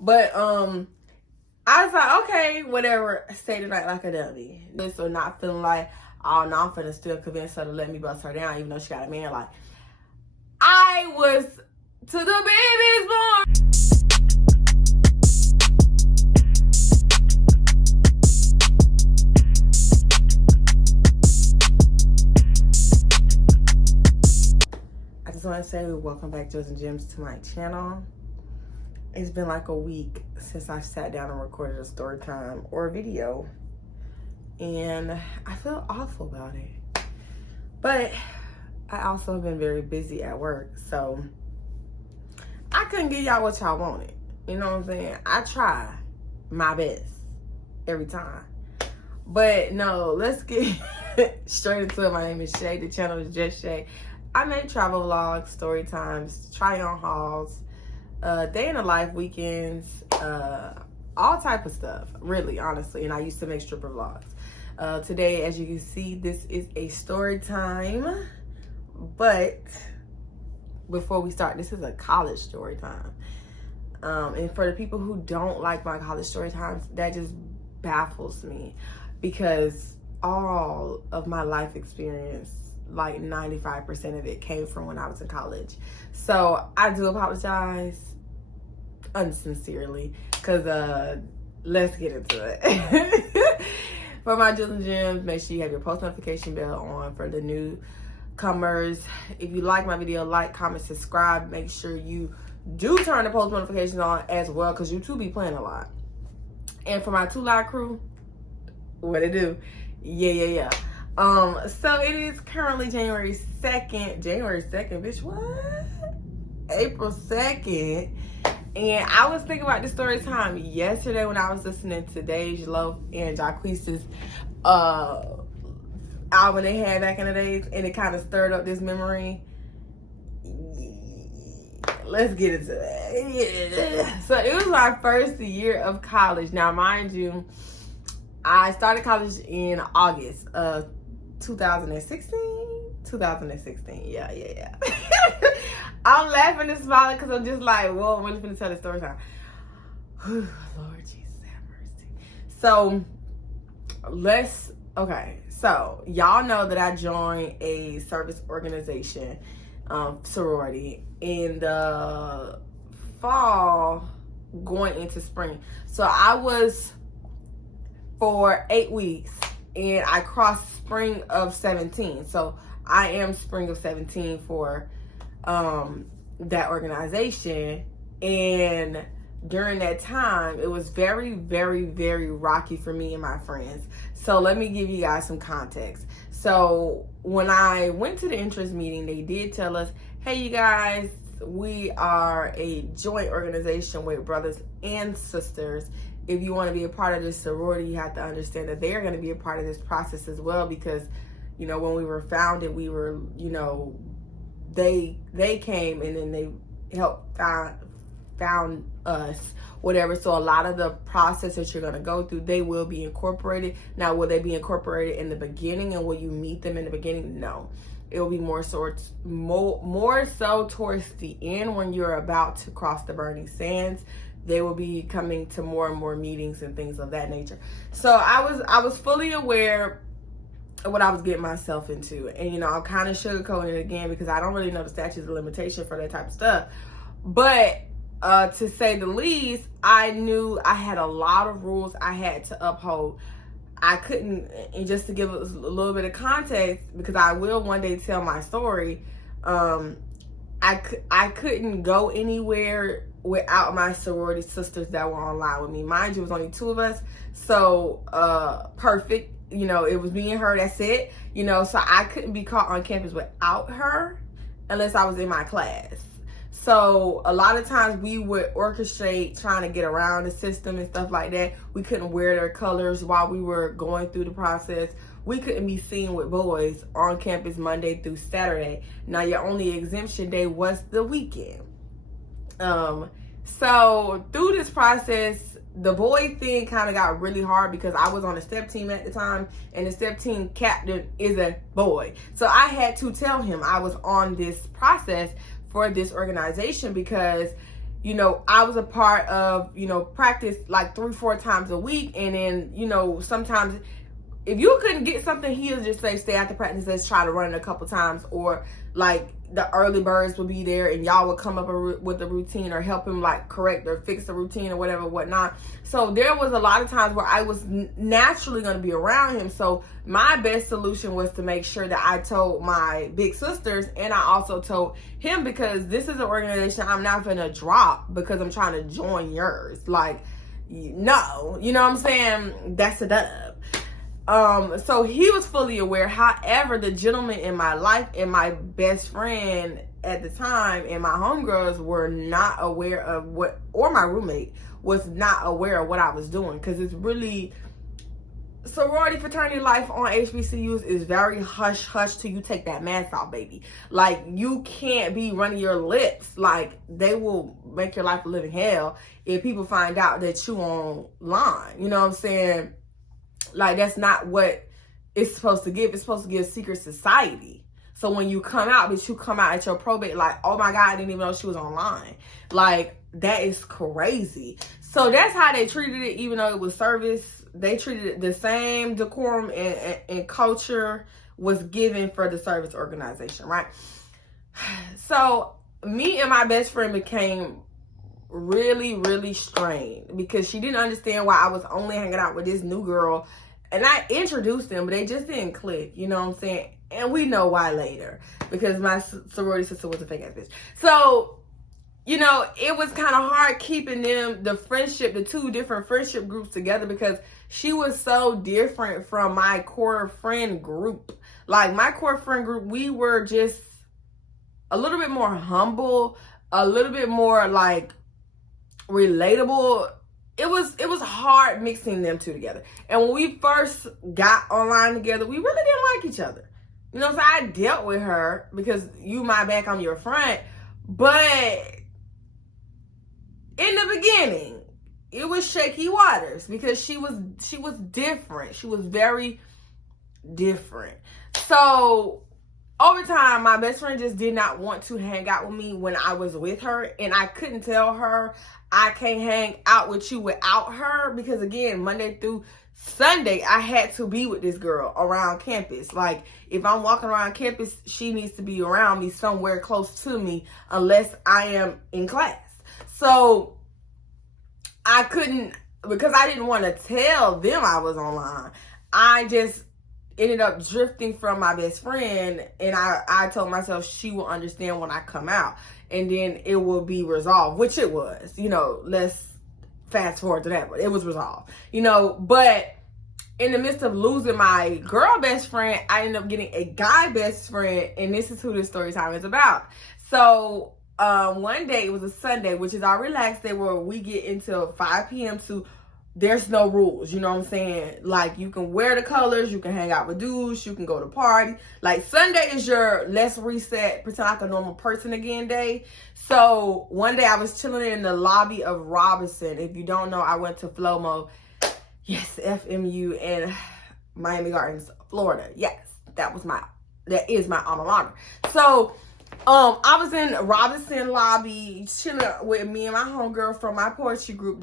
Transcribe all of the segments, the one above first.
But I was like, okay, whatever, stay the night like a dummy. So not feeling like, oh no, I'm finna still convince her to let me bust her down, even though she got a man. Like, I was to the baby's born. I just want to say welcome back, Jews and Jems, to my channel. It's been like a week since I sat down and recorded a story time or a video, and I feel awful about it. But I also have been very busy at work, so I couldn't give y'all what y'all wanted. You know what I'm saying? I try my best every time. But no, let's get straight into it. My name is Shaye. The channel is just Shaye. I make travel vlogs, story times, try on hauls, day in the life, weekends, all type of stuff, really, honestly. And I used to make stripper vlogs. Today, as you can see, this is a story time. But before we start, this is a college story time. And for the people who don't like my college story times, that just baffles me, because all of my life experience, like 95% of it, came from when I was in college. So I do apologize unsincerely, because let's get into it. For my Jews and Jems, make sure you have your post notification bell on for the newcomers. If you like my video, like, comment, subscribe. Make sure you do turn the post notifications on as well, because you too be playing a lot. And for my 2 Live crew, what it do? Yeah. So it is currently January 2nd, bitch, what? April 2nd. And I was thinking about this story time yesterday when I was listening to Dej Loaf and Jacquees's album they had back in the days, and it kind of stirred up this memory. Let's get into it. So it was my first year of college. Now, mind you, I started college in August of 2016, yeah. I'm laughing and smiling because I'm just like, whoa, I'm really finna tell the story time. Lord Jesus have mercy. So so y'all know that I joined a service organization, sorority, in the fall going into spring. So I was for 8 weeks, and I crossed spring of 17. So I am spring of 17 for that organization. And during that time, it was very, very, very rocky for me and my friends. So let me give you guys some context. So when I went to the interest meeting, they did tell us, hey, you guys, we are a joint organization with brothers and sisters. If you want to be a part of this sorority, you have to understand that they are going to be a part of this process as well, because, you know, when we were founded, we were, you know, they came and then they helped found us, whatever. So a lot of the process that you're going to go through, they will be incorporated. Now, will they be incorporated in the beginning, and will you meet them in the beginning? No. It will be more so towards the end, when you're about to cross the burning sands. They will be coming to more and more meetings and things of that nature. So I was fully aware of what I was getting myself into. And, you know, I'm kind of sugarcoating it again because I don't really know the statutes of limitation for that type of stuff. But to say the least, I knew I had a lot of rules I had to uphold. I couldn't, and just to give us a little bit of context, because I will one day tell my story, I couldn't go anywhere without my sorority sisters that were online with me. Mind you, it was only 2 of us, so perfect. You know, it was me and her, that's it. You know, so I couldn't be caught on campus without her unless I was in my class. So a lot of times we would orchestrate trying to get around the system and stuff like that. We couldn't wear their colors while we were going through the process. We couldn't be seen with boys on campus Monday through Saturday. Now, your only exemption day was the weekend. So through this process, the boy thing kind of got really hard, because I was on a step team at the time, and the step team captain is a boy. So I had to tell him I was on this process for this organization, because you know, I was a part of, you know, practice like 3-4 times a week. And then, you know, sometimes if you couldn't get something, he'll just say, stay after practice, let's try to run it a couple times. Or like the early birds would be there and y'all would come up with a routine or help him like correct or fix the routine or whatever, whatnot. So there was a lot of times where I was naturally going to be around him. So my best solution was to make sure that I told my big sisters, and I also told him, because this is an organization I'm not going to drop because I'm trying to join yours. Like, no, you know what I'm saying? That's a dub. So he was fully aware. However, the gentleman in my life and my best friend at the time and my homegirls were not aware of what, or my roommate was not aware of what I was doing. Cause it's really, sorority fraternity life on HBCUs is very hush hush till you take that mask off, baby. Like, you can't be running your lips. Like, they will make your life a living hell if people find out that you online. You know what I'm saying? Like, that's not what it's supposed to give. It's supposed to give secret society. So when you come out, bitch, you come out at your probate like, oh my God, I didn't even know she was online. Like, that is crazy. So that's how they treated it, even though it was service. They treated it the same decorum and culture was given for the service organization, right? So me and my best friend became really, really strained because she didn't understand why I was only hanging out with this new girl. And I introduced them, but they just didn't click, you know what I'm saying? And we know why later, because my sorority sister was a fake ass bitch. So, you know, it was kind of hard keeping them, the two different friendship groups together, because she was so different from my core friend group. Like, my core friend group, we were just a little bit more humble, a little bit more like relatable. It was hard mixing them two together. And when we first got online together, we really didn't like each other. You know, so I dealt with her because you my back, I'm your front. But in the beginning, it was shaky waters because she was different. She was very different. So over time, my best friend just did not want to hang out with me when I was with her. And I couldn't tell her, I can't hang out with you without her. Because again, Monday through Sunday, I had to be with this girl around campus. Like, if I'm walking around campus, she needs to be around me, somewhere close to me, unless I am in class. So I couldn't, because I didn't want to tell them I was online. I just ended up drifting from my best friend, and I told myself she will understand when I come out, and then it will be resolved, which it was. You know, let's fast forward to that, but it was resolved. You know, but in the midst of losing my girl best friend, I ended up getting a guy best friend, and this is who this story time is about. So one day, it was a Sunday, which is our relaxed day, where we get until 5 p.m. to, there's no rules, you know what I'm saying? Like, you can wear the colors, you can hang out with dudes, you can go to party. Like, Sunday is your let's reset, pretend like a normal person again day. So one day I was chilling in the lobby of Robinson. If you don't know, I went to FLOMO. Yes, FMU in Miami Gardens, Florida. Yes, that is my alma mater. So I was in Robinson lobby chilling with me and my homegirl from my poetry group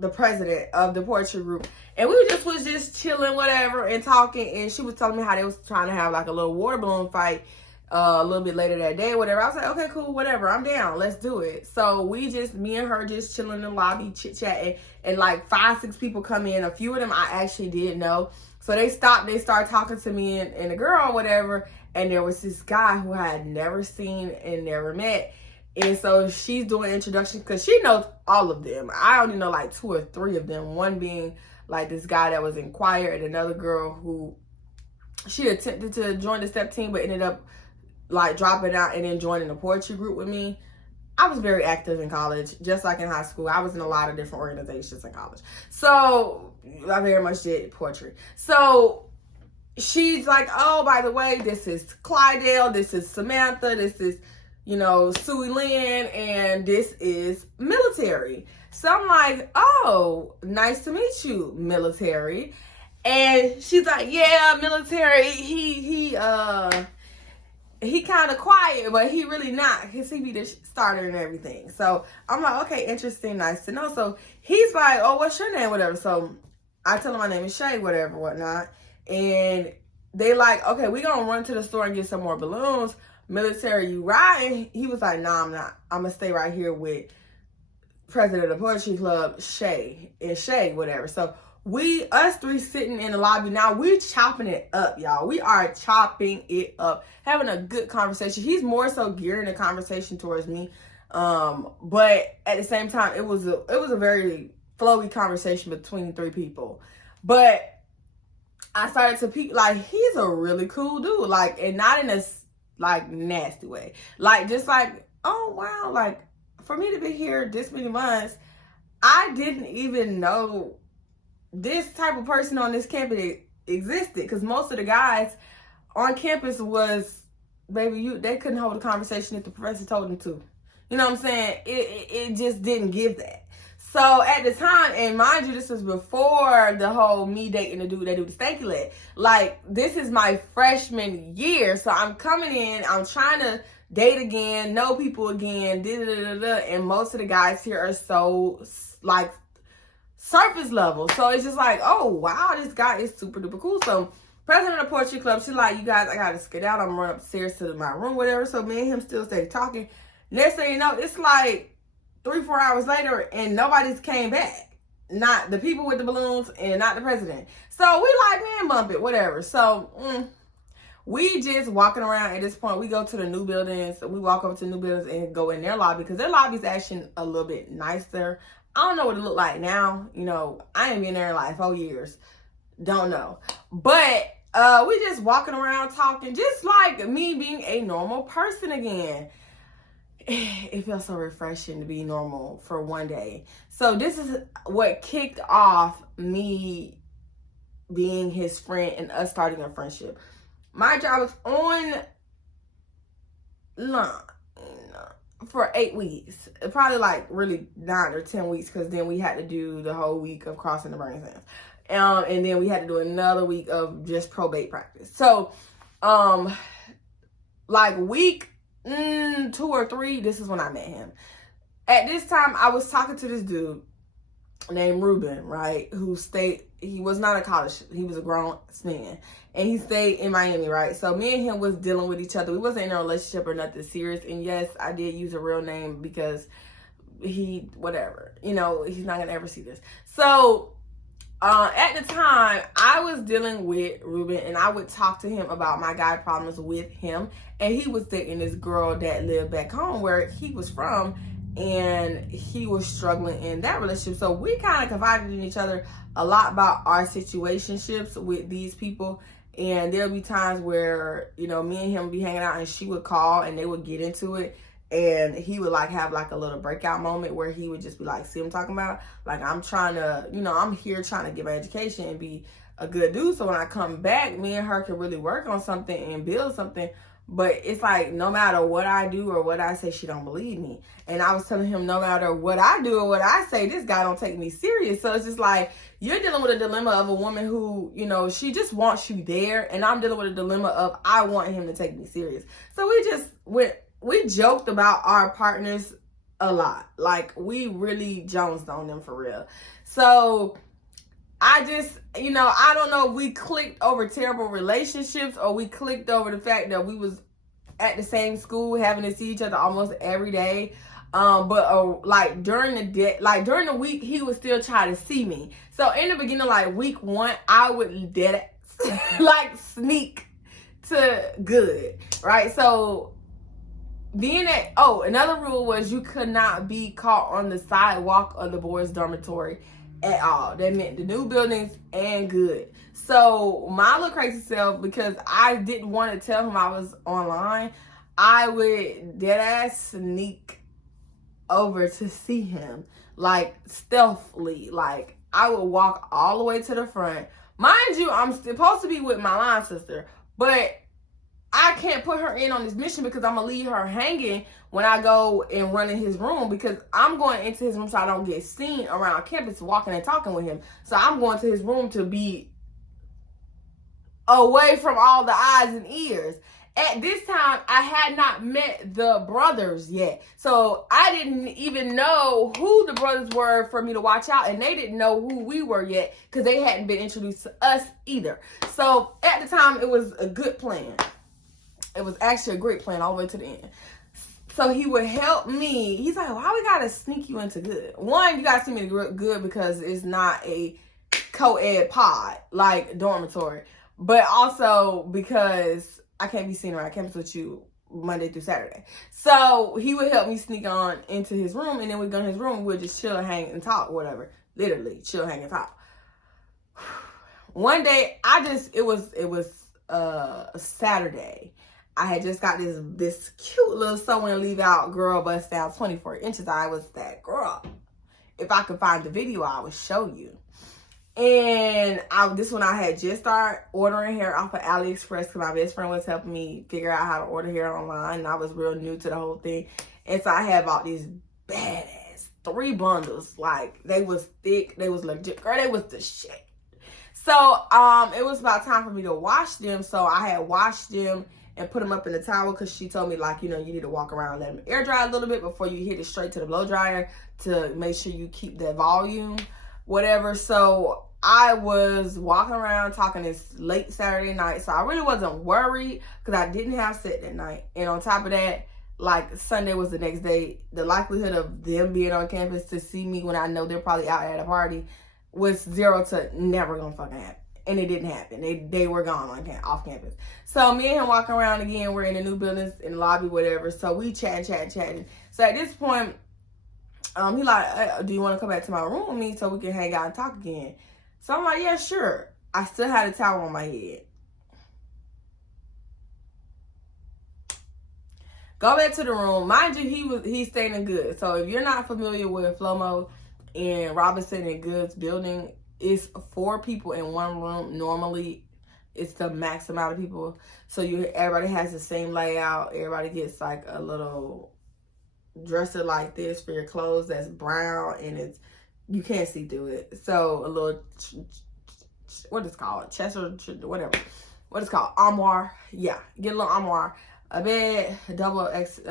the president of the poetry group. And we was just chilling, whatever, and talking. And she was telling me how they was trying to have like a little water balloon fight a little bit later that day, whatever. I was like, okay, cool, whatever. I'm down. Let's do it. So me and her just chilling in the lobby, chit-chatting. And like 5-6 people come in. A few of them I actually did know. So they stopped. They started talking to me and the girl, whatever. And there was this guy who I had never seen and never met. And so she's doing introductions because she knows all of them. I only know like 2 or 3 of them. One being like this guy that was in choir, and another girl who she attempted to join the step team but ended up like dropping out and then joining the poetry group with me. I was very active in college, just like in high school. I was in a lot of different organizations in college. So I very much did poetry. So she's like, oh, by the way, this is Clydell, this is Samantha, this is, you know, Suey Lynn, and this is military. So I'm like, oh, nice to meet you, military. And she's like, yeah, military, he kind of quiet, but he really not, because he be the starter and everything. So I'm like, okay, interesting, nice to know. So he's like, oh, what's your name, whatever. So I tell him my name is Shaye, whatever, whatnot. And they like, okay, we gonna run to the store and get some more balloons. Military, you riding? He was like, nah, I'm not. I'm gonna stay right here with president of the poetry club, Shaye, and Shaye, whatever. So us three sitting in the lobby now, we chopping it up, y'all. We are chopping it up, having a good conversation. He's more so gearing the conversation towards me, but at the same time, it was a very flowy conversation between three people. But I started to peep, like, he's a really cool dude, like, and not in a like nasty way, like just like, oh wow, like for me to be here this many months, I didn't even know this type of person on this campus existed, because most of the guys on campus was, baby, they couldn't hold a conversation if the professor told them to. You know what I'm saying? It just didn't give that. So at the time, and mind you, this was before the whole me dating the dude that do the stanky leg. Like, this is my freshman year, so I'm coming in, I'm trying to date again, know people again, and most of the guys here are so like surface level. So it's just like, oh wow, this guy is super duper cool. So president of the poetry club, she's like, you guys, I gotta skedaddle. I'm running upstairs to my room, whatever. So me and him still stay talking. Next thing you know, it's like 3-4 hours later and nobody's came back. Not the people with the balloons and not the president. So we like, man, bump it, whatever. So we just walking around at this point. We go to the new buildings. We walk over to the new buildings and go in their lobby, because their lobby's actually a little bit nicer. I don't know what it look like now. You know, I ain't been there in like 4 years. Don't know. But we just walking around talking, just like me being a normal person again. It feels so refreshing to be normal for one day. So this is what kicked off me being his friend and us starting a friendship. My job was on lunch for 8 weeks, probably like really 9 or 10 weeks, because then we had to do the whole week of crossing the burning sands, and then we had to do another week of just probate practice. So like week 2 or 3, this is when I met him. At this time, I was talking to this dude named Ruben, right, he was not a college, he was a grown man, and he stayed in Miami, right? So me and him was dealing with each other. We wasn't in a relationship or nothing serious, and yes, I did use a real name because whatever, you know, he's not gonna ever see this. So at the time, I was dealing with Ruben, and I would talk to him about my guy problems with him, and he was dating this girl that lived back home where he was from, and he was struggling in that relationship. So we kind of confided in each other a lot about our situationships with these people. And there'll be times where, you know, me and him would be hanging out and she would call and they would get into it. And he would like have like a little breakout moment where he would just be like, see what I'm talking about? Like, I'm trying to, you know, I'm here trying to get my education and be a good dude. So when I come back, me and her can really work on something and build something. But it's like, no matter what I do or what I say, she don't believe me. And I was telling him, no matter what I do or what I say, this guy don't take me serious. So it's just like, you're dealing with a dilemma of a woman who, you know, she just wants you there. And I'm dealing with a dilemma of, I want him to take me serious. So we joked about our partners a lot. Like, we really jonesed on them for real. So I just, you know, I don't know if we clicked over terrible relationships or we clicked over the fact that we was at the same school having to see each other almost every day. But like during the day, like during the week, he would still try to see me. So in the beginning, like week 1, I would like sneak to good, right? So another rule was you could not be caught on the sidewalk of the boys' dormitory at all. That meant the new buildings and good. So my little crazy self, because I didn't want to tell him I was online, I would deadass sneak over to see him, like stealthily. Like, I would walk all the way to the front. Mind you, I'm supposed to be with my line sister, but I can't put her in on this mission because I'm going to leave her hanging when I go and run in his room, because I'm going into his room so I don't get seen around campus walking and talking with him. So I'm going to his room to be away from all the eyes and ears. at this time, I had not met the brothers yet. So I didn't even know who the brothers were for me to watch out. And they didn't know who we were yet because they hadn't been introduced to us either. So at the time, it was a good plan. It was actually a great plan all the way to the end. So he would help me. He's like, why we gotta sneak you into good? One, you gotta see me to good because it's not a co-ed pod, like dormitory. But also because I can't be seen around campus with you Monday through Saturday. So he would help me sneak on into his room, and then we'd go in his room and we'd just chill, hang, and talk, whatever. Literally, chill, hang, and talk. One day, it was a Saturday. I had just got this cute little sew and leave out girl bust down 24 inches. I was that girl. If I could find the video, I would show you. And this one I had just started ordering hair off of AliExpress because my best friend was helping me figure out how to order hair online. And I was real new to the whole thing. And so I had bought these badass 3 bundles. Like, they was thick. They was legit. Girl, they was the shit. So it was about time for me to wash them. So I had washed them and put them up in the towel because she told me, like, you know, you need to walk around and let them air dry a little bit before you hit it straight to the blow dryer to make sure you keep that volume, whatever. So I was walking around talking this late Saturday night. So I really wasn't worried because I didn't have set that night. And on top of that, like, Sunday was the next day. The likelihood of them being on campus to see me when I know they're probably out at a party was 0 to never gonna fucking happen. And it didn't happen. They were gone off campus. So me and him walking around again. We're in the new buildings, in the lobby, whatever. So we chatting. So at this point, he like, do you want to come back to my room with me so we can hang out and talk again? So I'm like, yeah, sure. I still had a towel on my head. Go back to the room. Mind you, he stayed in Good. So if you're not familiar with Flomo in Robinson and Good's building, it's 4 people in one room. Normally, it's the max amount of people. So everybody has the same layout. Everybody gets like a little dresser like this for your clothes that's brown and you can't see through it. So a little, what is it called? Chester, whatever. What is it called? Armoire. Yeah, get a little armoire. A bed, a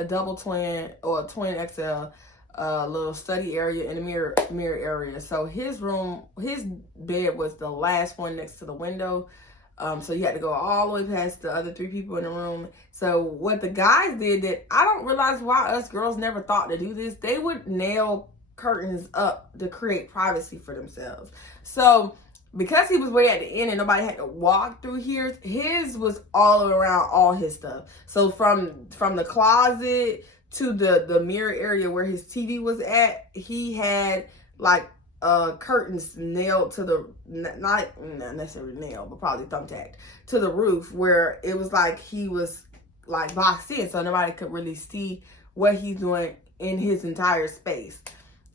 double twin or a twin XL. A little study area and a mirror area. So his room, his bed was the last one next to the window. So you had to go all the way past the other 3 people in the room. So what the guys did that I don't realize why us girls never thought to do this. They would nail curtains up to create privacy for themselves. So because he was way at the end and nobody had to walk through here, his was all around all his stuff. So from the closet to the mirror area where his TV was at, he had like curtains nailed to the, not necessarily nailed, but probably thumbtacked to the roof where it was like he was like boxed in, so nobody could really see what he's doing in his entire space.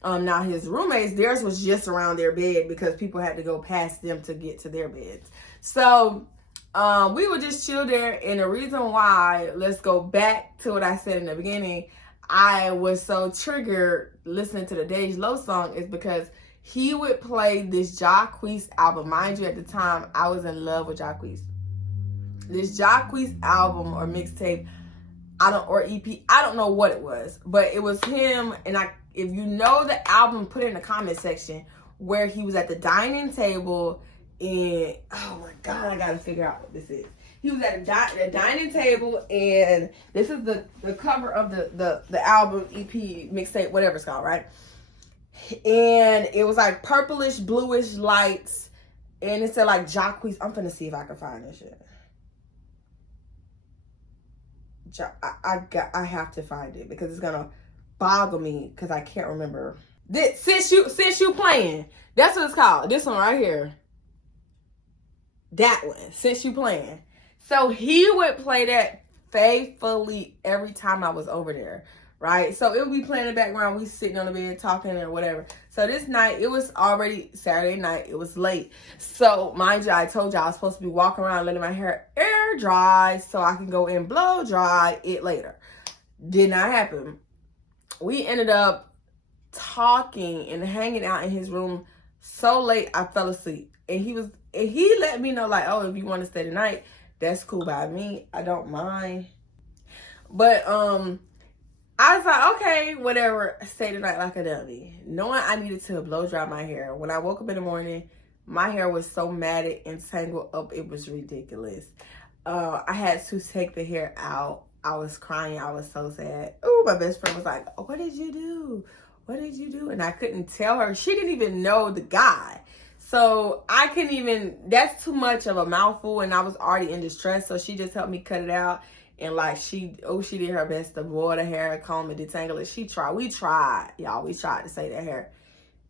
Now his roommates, theirs was just around their bed because people had to go past them to get to their beds. So we would just chill there. And the reason why, let's go back to what I said in the beginning, I was so triggered listening to the Dej Low song is because he would play this Jacquees album. Mind you, at the time, I was in love with Jacquees. This Jacquees album or mixtape, or EP, I don't know what it was, but it was him. And if you know the album, put it in the comment section where he was at the dining table and, oh my God, I gotta figure out what this is. He was at a dining table, and this is the cover of the album, EP, mixtape, whatever it's called, right? And it was like purplish, bluish lights, and it said like Jacquees. I'm finna see if I can find this shit. I have to find it because it's gonna boggle me because I can't remember. Since you playing, that's what it's called. This one right here. That one, Since You Playing. So he would play that faithfully every time I was over there, right? So it would be playing in the background. We sitting on the bed talking or whatever. So this night, it was already Saturday night. It was late. So mind you, I told you I was supposed to be walking around letting my hair air dry so I can go and blow dry it later. Did not happen. We ended up talking and hanging out in his room so late I fell asleep. And he let me know, like, oh, if you want to stay tonight, That's cool by me. I don't mind. But I was like, okay, whatever. Stay the night like a dummy. Knowing I needed to blow dry my hair. When I woke up in the morning, my hair was so matted and tangled up, it was ridiculous. I had to take the hair out. I was crying. I was so sad. Oh, my best friend was like, oh, what did you do? What did you do? And I couldn't tell her. She didn't even know the guy. So I couldn't even, that's too much of a mouthful, and I was already in distress. So she just helped me cut it out. And like she did her best to boil the hair, comb and detangle it. We tried, y'all. We tried to save that hair.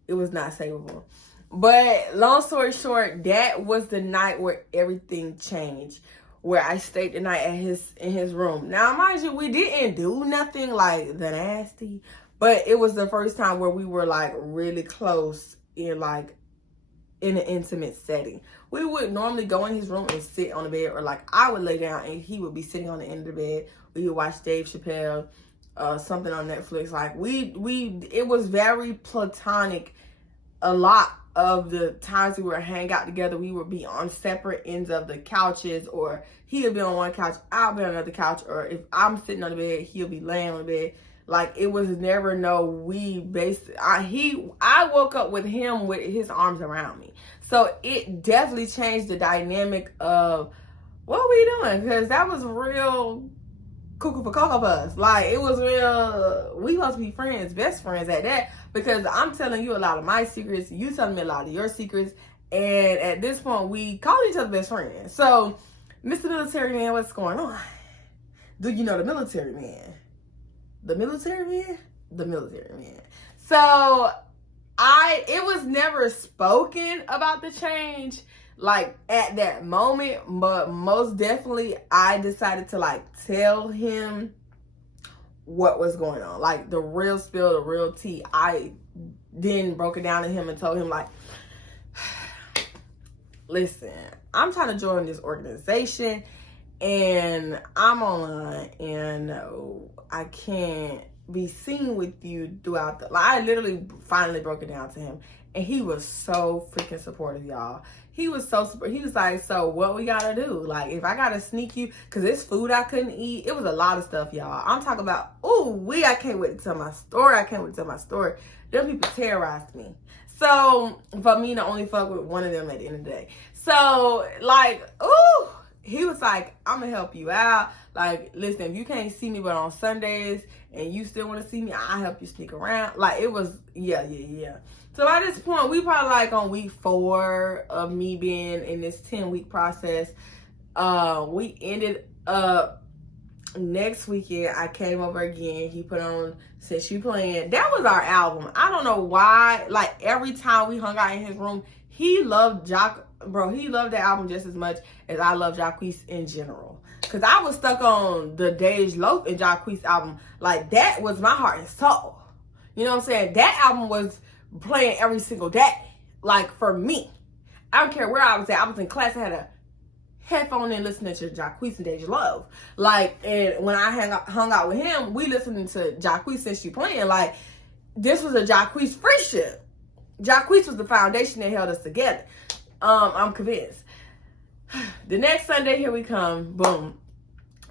It was not savable. But long story short, that was the night where everything changed. Where I stayed the night in his room. Now, mind you, we didn't do nothing like the nasty, but it was the first time where we were like really close in an intimate setting. We would normally go in his room and sit on the bed, or like I would lay down and he would be sitting on the end of the bed. We would watch Dave Chappelle, something on Netflix. Like it was very platonic. A lot of the times we would hang out together, we would be on separate ends of the couches, or he'll be on one couch, I'll be on another couch, or if I'm sitting on the bed, he'll be laying on the bed. Like, it was never I woke up with him with his arms around me. So it definitely changed the dynamic of what we doing, because that was real cuckoo for cocoa puffs. Like, it was real, we must be friends, best friends at that, because I'm telling you a lot of my secrets, you telling me a lot of your secrets, and at this point, we call each other best friends. So, Mr. Military Man, what's going on? Do you know the military man? The military man? The military man. So, it was never spoken about the change, like, at that moment, but most definitely I decided to like tell him what was going on, like the real spill, the real tea. I then broke it down to him and told him, like, listen, I'm trying to join this organization and I'm online, and I can't be seen with you throughout I literally finally broke it down to him, and he was so freaking supportive, y'all. He was so he was like, so what we gotta do? Like, if I gotta sneak you, because it's food I couldn't eat. It was a lot of stuff, y'all. I'm talking about, I can't wait to tell my story. I can't wait to tell my story. Them people terrorized me. So, for me to only fuck with one of them at the end of the day. So, like, he was like, I'm gonna help you out. Like, listen, if you can't see me but on Sundays and you still want to see me, I'll help you sneak around. Like, it was, yeah. So at this point, we probably like on week 4 of me being in this 10-week process. We ended up next weekend. I came over again. He put on Since You Playing. That was our album. I don't know why. Like, every time we hung out in his room, he loved he loved the album just as much as I love Jacquees in general. Because I was stuck on the Dej Loaf and Jacquees album. Like, that was my heart and soul. You know what I'm saying? That album was playing every single day. Like, for me. I don't care where I was at. I was in class. I had a headphone in listening to Jacquees and Dej Loaf. Like, and when I hung out with him, we listening to Jacquees Since You Playing. Like, this was a Jacquees friendship. Jacquees was the foundation that held us together. I'm convinced. The next Sunday, here we come. Boom.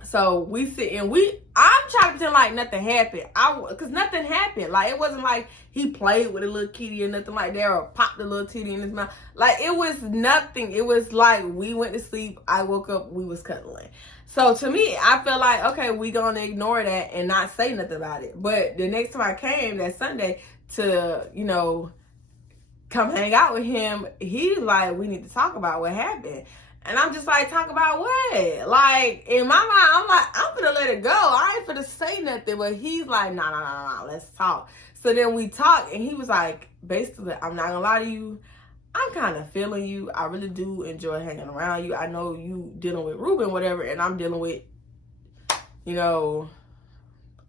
So we sit and I'm trying to pretend like nothing happened. Cause nothing happened. Like, it wasn't like he played with a little kitty or nothing like that, or popped a little titty in his mouth. Like, it was nothing. It was like we went to sleep. I woke up. We was cuddling. So to me, I felt like, okay, we gonna ignore that and not say nothing about it. But the next time I came that Sunday to, come hang out with him, he like, we need to talk about what happened. And I'm just like, talk about what? Like, in my mind, I'm like, I'm finna let it go. I ain't finna say nothing. But he's like, nah, let's talk. So then we talked, and he was like, basically, I'm not gonna lie to you, I'm kind of feeling you. I really do enjoy hanging around you. I know you dealing with Ruben, whatever, and I'm dealing with,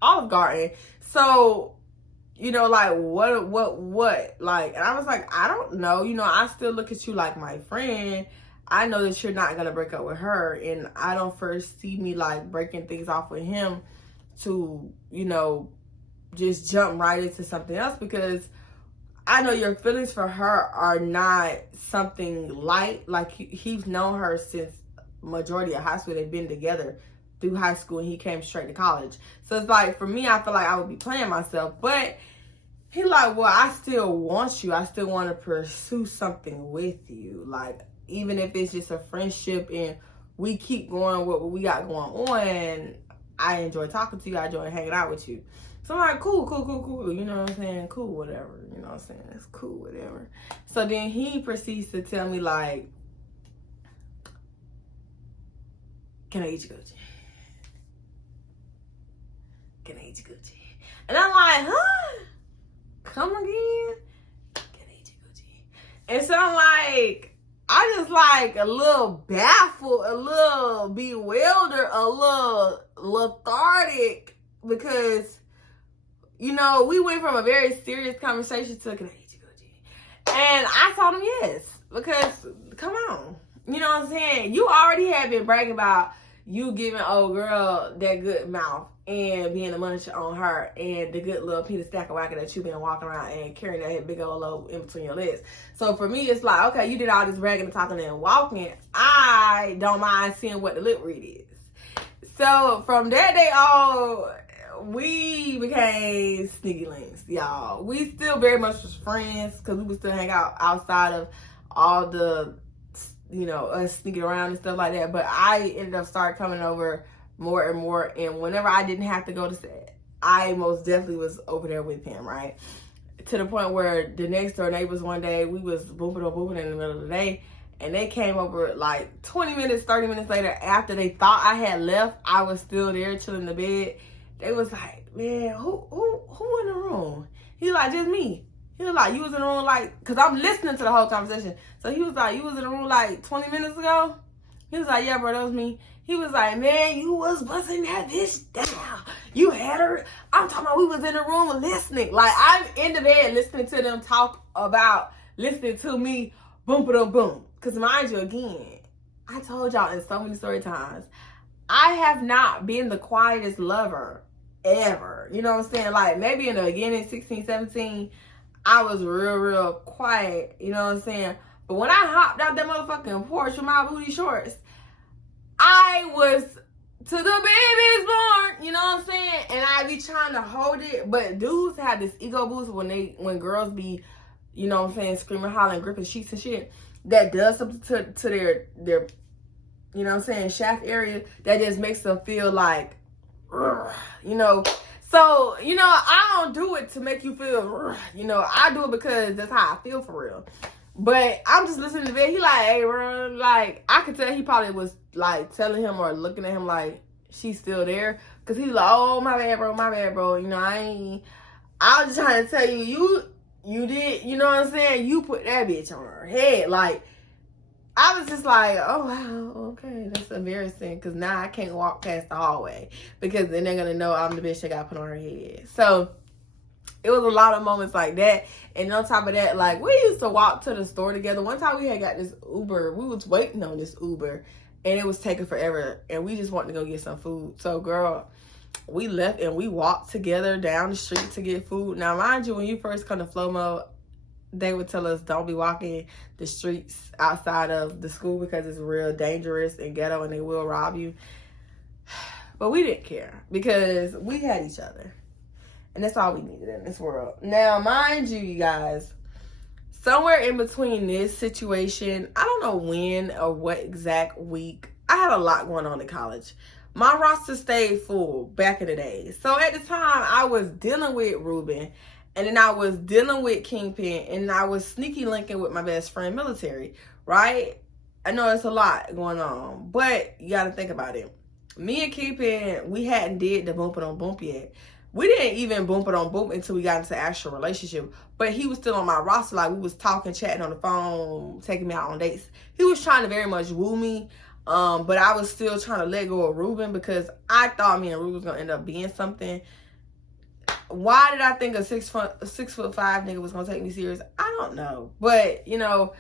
Olive Garden. So, like, what? Like, and I was like, I don't know. I still look at you like my friend. I know that you're not going to break up with her, and I don't first see me like breaking things off with him to, just jump right into something else, because I know your feelings for her are not something light. Like, he's known her since majority of high school. They've been together through high school, and he came straight to college. So it's like, for me, I feel like I would be playing myself. But he like, well, I still want you. I still want to pursue something with you. Like, even if it's just a friendship and we keep going what we got going on, I enjoy talking to you. I enjoy hanging out with you. So I'm like, cool. You know what I'm saying? Cool, whatever. You know what I'm saying? It's cool, whatever. So then he proceeds to tell me, like, can I eat your Gucci? Can I eat your Gucci? And I'm like, huh? Come again? Can I eat your Gucci? And so I'm like, I just like a little baffled, a little bewildered, a little lethargic, because, you know, we went from a very serious conversation to, can I eat your Gucci? And I told him yes, because, come on. You know what I'm saying? You already had been bragging about you giving old girl that good mouth and being a muncher on her and the good little Peter Stacker Wacker that you been walking around and carrying that big old load in between your legs. So for me, it's like, okay, you did all this bragging and talking and walking. I don't mind seeing what the lip read is. So from that day on, we became sneaky links, y'all. We still very much was friends because we would still hang out outside of all the, you know, us sneaking around and stuff like that. But I ended up start coming over more and more. And whenever I didn't have to go to set, I most definitely was over there with him, right? To the point where the next door neighbors one day, we was booping in the middle of the day. And they came over like 20 minutes, 30 minutes later after they thought I had left. I was still there chilling in the bed. They was like, man, who in the room? He was like, just me. He was like, you was in the room like, because I'm listening to the whole conversation. So he was like, you was in the room like 20 minutes ago? He was like, yeah, bro, that was me. He was like, man, you was busting that bitch down. You had her. I'm talking about we was in the room listening. Like, I'm in the bed listening to them talk about listening to me, boom, boom, boom. Because mind you, again, I told y'all in so many story times, I have not been the quietest lover ever. You know what I'm saying? Like, maybe in the beginning, 16, 17, I was real quiet, you know what I'm saying? But when I hopped out that motherfucking porch with my booty shorts, I was to the baby's born, you know what I'm saying? And I be trying to hold it, but dudes have this ego boost when girls be, you know what I'm saying, screaming, hollering, gripping sheets and shit. That does something to their, you know what I'm saying, shaft area that just makes them feel like, you know. So, you know, I don't do it to make you feel, you know, I do it because that's how I feel for real. But I'm just listening to it. He like, hey, bro, like, I could tell he probably was, like, telling him or looking at him like, she's still there. Because he was like, oh, my bad, bro. You know, I was just trying to tell you, you did, you know what I'm saying? You put that bitch on her head. Like, I was just like, oh, wow, okay, that's embarrassing, because now I can't walk past the hallway, because then they're going to know I'm the bitch that got put on her head. So, it was a lot of moments like that. And on top of that, like, we used to walk to the store together. One time we had got this Uber. We was waiting on this Uber, and it was taking forever, and we just wanted to go get some food. So, girl, we left, and we walked together down the street to get food. Now, mind you, when you first come to Flomo, they would tell us don't be walking the streets outside of the school because it's real dangerous and ghetto and they will rob you. But we didn't care because we had each other. And that's all we needed in this world. Now, mind you, you guys, somewhere in between this situation, I don't know when or what exact week, I had a lot going on in college. My roster stayed full back in the day. So at the time, I was dealing with Ruben. And then I was dealing with Kingpin, and I was sneaky linking with my best friend military, right? I know it's a lot going on, but you got to think about it. Me and Kingpin, we hadn't did the bump it on bump yet. We didn't even bump it on bump until we got into actual relationship. But he was still on my roster. Like, we was talking, chatting on the phone, taking me out on dates. He was trying to very much woo me. But I was still trying to let go of Ruben because I thought me and Ruben was going to end up being something. Why did I think a 6'5" nigga was gonna take me serious? I don't know. But, you know,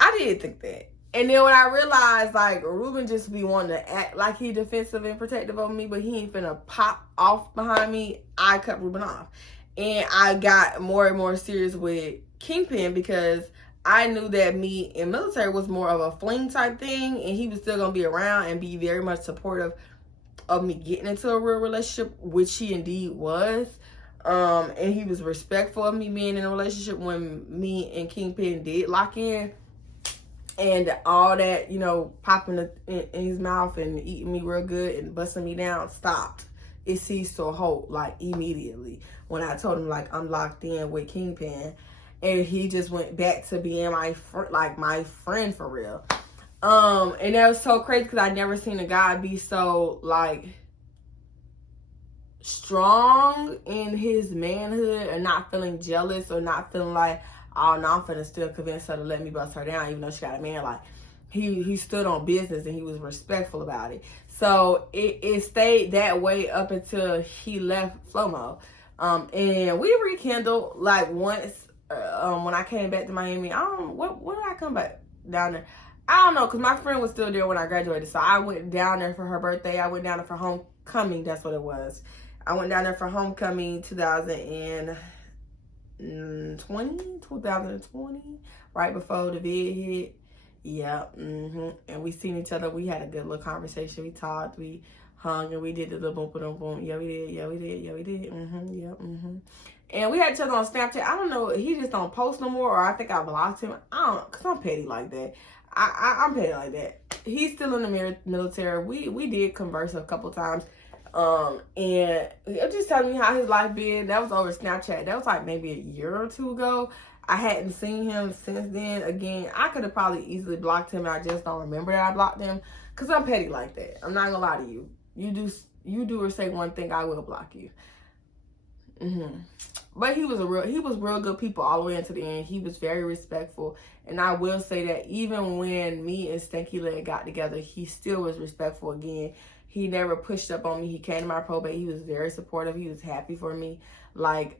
I did think that. And then when I realized, like, Ruben just be wanting to act like he defensive and protective of me, but he ain't finna pop off behind me, I cut Ruben off. And I got more and more serious with Kingpin because I knew that me in military was more of a fling type thing, and he was still gonna be around and be very much supportive of me getting into a real relationship, which he indeed was. And he was respectful of me being in a relationship when me and Kingpin did lock in. And all that, you know, popping in his mouth and eating me real good and busting me down stopped. It ceased to a halt, like, immediately. When I told him, like, I'm locked in with Kingpin. And he just went back to being my friend for real. And that was so crazy because I never seen a guy be so, like, strong in his manhood and not feeling jealous or not feeling like, oh no, I'm finna still convince her to let me bust her down even though she got a man. Like, he stood on business and he was respectful about it. So it stayed that way up until he left Flomo. And we rekindled, like, once when I came back to Miami. What did I come back down there? I don't know, because my friend was still there when I graduated. So I went down there for her birthday. I went down there for homecoming. That's what it was. I went down there for homecoming 2020, right before the vid hit. Yeah, and we seen each other. We had a good little conversation. We talked, we hung, and we did the little boom, boom, boom. Yeah, we did. Yeah, we did. Yeah, we did. And we had each other on Snapchat. I don't know. He just don't post no more, or I think I blocked him. I don't know, because I'm petty like that. I'm petty like that. He's still in the military. We did converse a couple times. And he was just telling me how his life been. That was over Snapchat. That was like maybe a year or two ago. I hadn't seen him since then. Again, I could have probably easily blocked him. I just don't remember that I blocked him. Because I'm petty like that. I'm not going to lie to you. You do or say one thing, I will block you. But he was real good people all the way into the end. He was very respectful. And I will say that even when me and Stanky Leg got together, he still was respectful again. He never pushed up on me. He came to my probate. He was very supportive. He was happy for me. Like,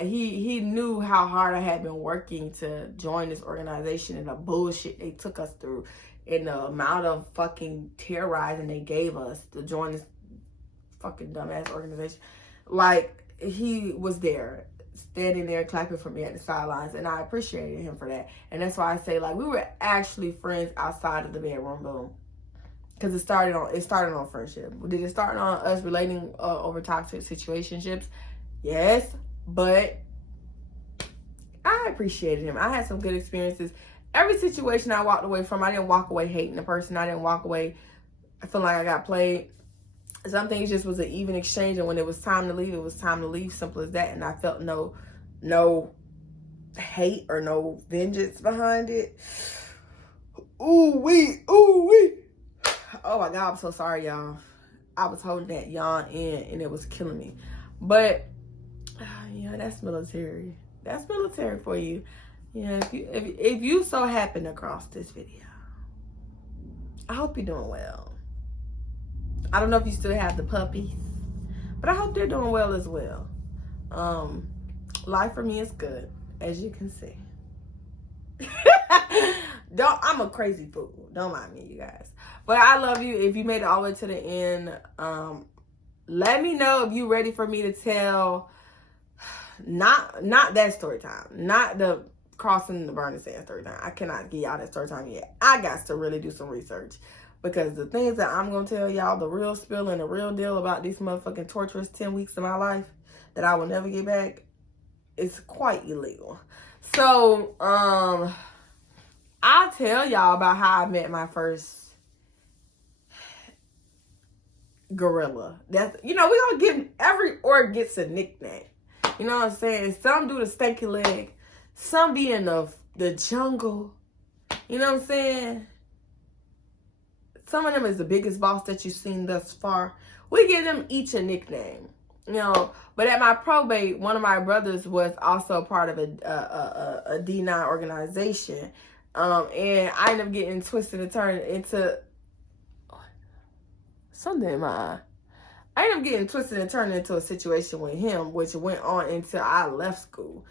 he knew how hard I had been working to join this organization and the bullshit they took us through and the amount of fucking terrorizing they gave us to join this fucking dumbass organization. Like, he was there, standing there clapping for me at the sidelines, and I appreciated him for that. And that's why I say, like, we were actually friends outside of the bedroom, boom. Because it started on friendship. Did it start on us relating over toxic situationships? Yes, but I appreciated him. I had some good experiences. Every situation I walked away from, I didn't walk away hating the person. I didn't walk away feeling like I got played. Some things just was an even exchange, and when it was time to leave, it was time to leave. Simple as that. And I felt no hate or no vengeance behind it. Ooh wee. Oh my God, I'm so sorry, y'all. I was holding that yawn in and it was killing me. But yeah, that's military. That's military for you. Yeah, if you so happen to cross this video, I hope you're doing well. I don't know if you still have the puppies, but I hope they're doing well as well. Life for me is good, as you can see. I'm a crazy fool. Don't mind me, you guys. But I love you. If you made it all the way to the end, let me know if you ready for me to tell not that story time, not the crossing the burning sand story time. I cannot give y'all that story time yet. I got to really do some research, because the things that I'm gonna tell y'all, the real spill and the real deal about these motherfucking torturous 10 weeks of my life that I will never get back, is quite illegal. So I'll tell y'all about how I met my first gorilla. That's, we gonna give, every org gets a nickname. You know what I'm saying? Some do the stanky leg. Some be in the jungle. You know what I'm saying? Some of them is the biggest boss that you've seen thus far. We give them each a nickname. But at my probate, one of my brothers was also part of a D9 organization. And I ended up getting twisted and turned into something in my eye. I ended up getting twisted and turned into a situation with him, which went on until I left school.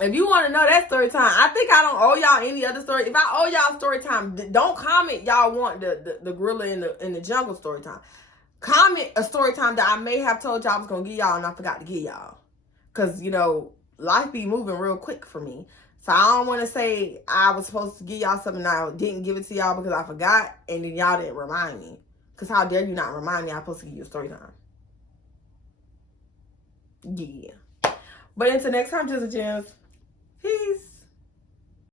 If you want to know that story time, I think I don't owe y'all any other story. If I owe y'all story time, don't comment y'all want the gorilla in the jungle story time. Comment a story time that I may have told y'all I was going to give y'all and I forgot to give y'all. Because, life be moving real quick for me. So I don't want to say I was supposed to give y'all something, I didn't give it to y'all because I forgot, and then y'all didn't remind me. Because how dare you not remind me I'm supposed to give you a story time. Yeah. But until next time, Jews and Jems.